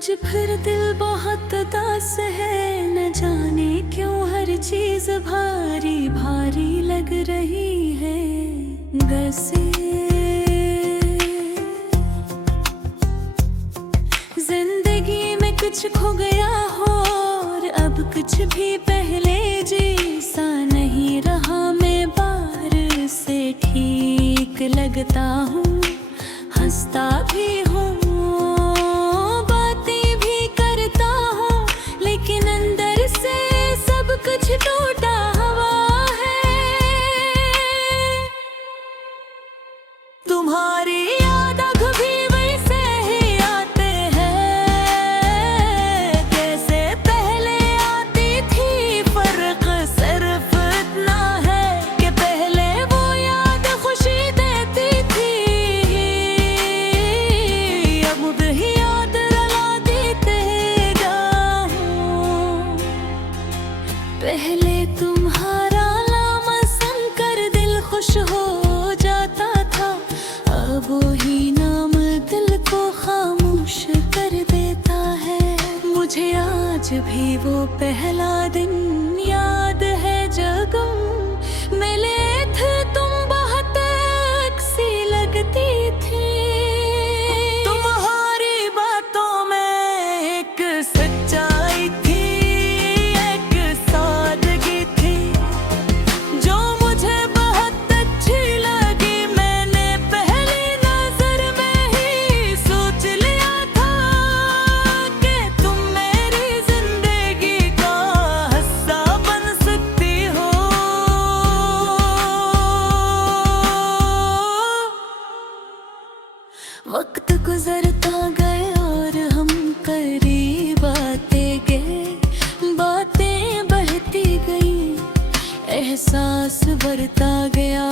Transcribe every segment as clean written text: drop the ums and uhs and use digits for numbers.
आज फिर दिल बहुत उदास है, न जाने क्यों हर चीज भारी भारी लग रही है। वैसे जिंदगी में कुछ खो गया हो और अब कुछ भी पहले जैसा नहीं रहा। मैं बार से ठीक लगता हूँ, हंसता भी हूँ, बातें भी करता हूँ, लेकिन अंदर से सब कुछ टूटा हुआ है। तुम्हारी याद कभी वैसे ही आते हैं जैसे पहले आती थी। फर्क सिर्फ इतना है कि पहले वो याद खुशी देती थी, अब वही याद रुला देते जाऊं। पहले तुम्हारा नाम सुनकर दिल खुश हो जाता था, अब वही नाम दिल को खामोश कर देता है। मुझे आज भी वो पहला दिन याद है जब मिले थे तुम, बहुत अच्छी लगती थी। तुम्हारी बातों में एक सच्चाई थी, एक सादगी थी जो मुझे बहुत अच्छी लगी। मैंने पहली नजर में ही सोच लिया था कि तुम मेरी जिंदगी का हिस्सा बन सकती हो। वक्त गुजरता गया और हम करीब आते गए, बातें बढ़ती गई, एहसास बढ़ता गया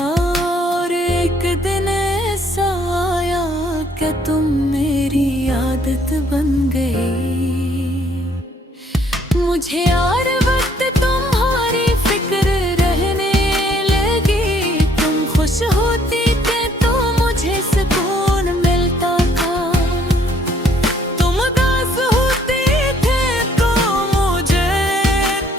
और एक दिन ऐसा आया कि तुम मेरी आदत बन गई। मुझे हर वक्त तुम्हारी फिक्र रहने लगी। तुम खुश होती थे तो मुझे सुकून मिलता था, तुम उदास होती थे तो मुझे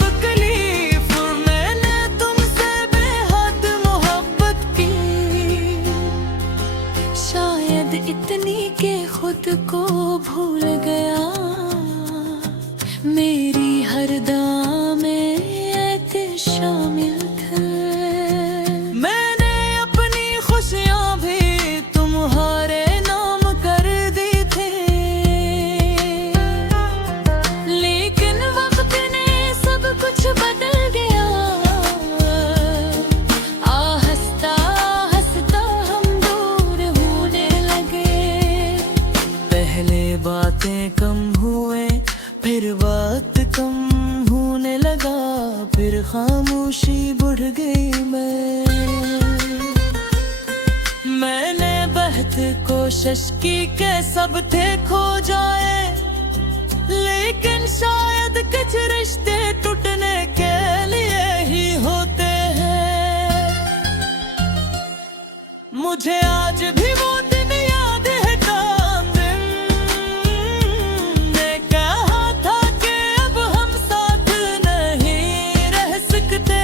तकलीफ। मैंने तुमसे बेहद मोहब्बत की, शायद इतनी के खुद को भूल गया। मेरी हर दुआ में ऐसे शामिल थे। मैंने अपनी खुशियाँ भी तुम्हारे नाम कर दी थी, लेकिन वक्त ने सब कुछ बदल गया। हंसता हंसता हम दूर होने लगे। पहले बातें कम हुए, फिर बात कम होने लगा, फिर खामोशी बढ़ गई। मैंने बहुत कोशिश की कि सब थे खो जाए, लेकिन शायद कुछ रिश्ते टूटने के लिए ही होते हैं। मुझे आज भी वो दिन याद है, दिन मैं कहा था कि अब हम साथ नहीं रह सकते।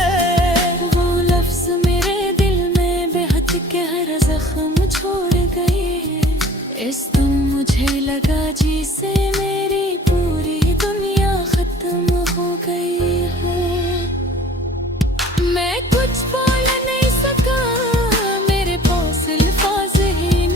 वो लफ्ज मेरे दिल में बेहद गहरा जख्म छोड़ गए। इस दिन मुझे लगा जैसे मेरी पूरी दुनिया खत्म हो गई है। मैं कुछ बोल नहीं सका, मेरे पास अल्फाज ही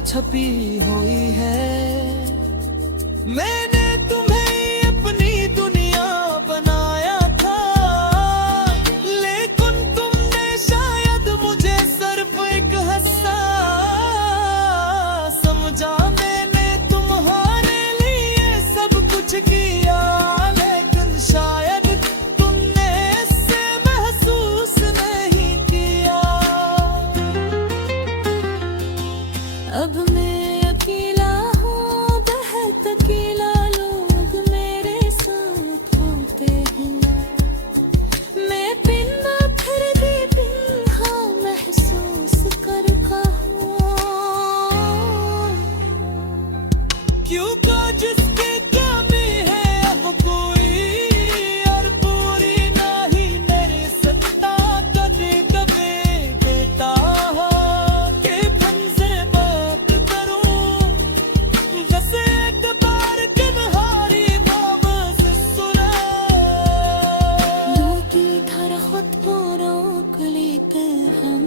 छपी हुई है। मैंने तुम्हें अपनी दुनिया बनाया था, लेकिन तुमने शायद मुझे सिर्फ एक हिस्सा समझा। मैंने तुम्हारे लिए सब कुछ किया, लेकिन शायद तुमने इससे महसूस नहीं किया। अब मैं अकेला हूँ, बहुत अकेला, लोग मेरे साथ होते हैं। मैं बिन फिर भी बिन हाँ महसूस करता हूँ। क्योंकि जिसके कमी है अब कोई और पूरी नहीं मेरी सत्ता। कभी कभी देता के फन से बात करूं, जैसे एक बार कन्हारी वापस सुना। की तरह खुद को रोक लेते हम,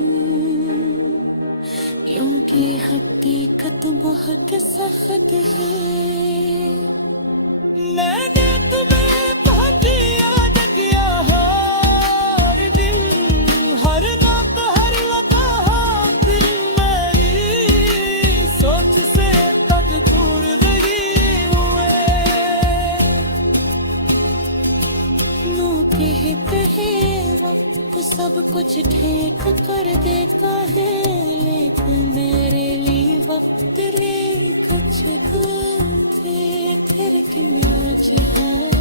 क्योंकि हकीकत बहुत सख्त है। मैंने तुम्हें बहुत याद किया, हर दिन, हर रात, हर लम्हा दिल मेरी सोच से तक दूर गई हुए। नो कहते हैं वक्त सब कुछ ठीक कर देता है, लेकिन मेरे लिए वक्त रे कुछ थे फिर कि आज है।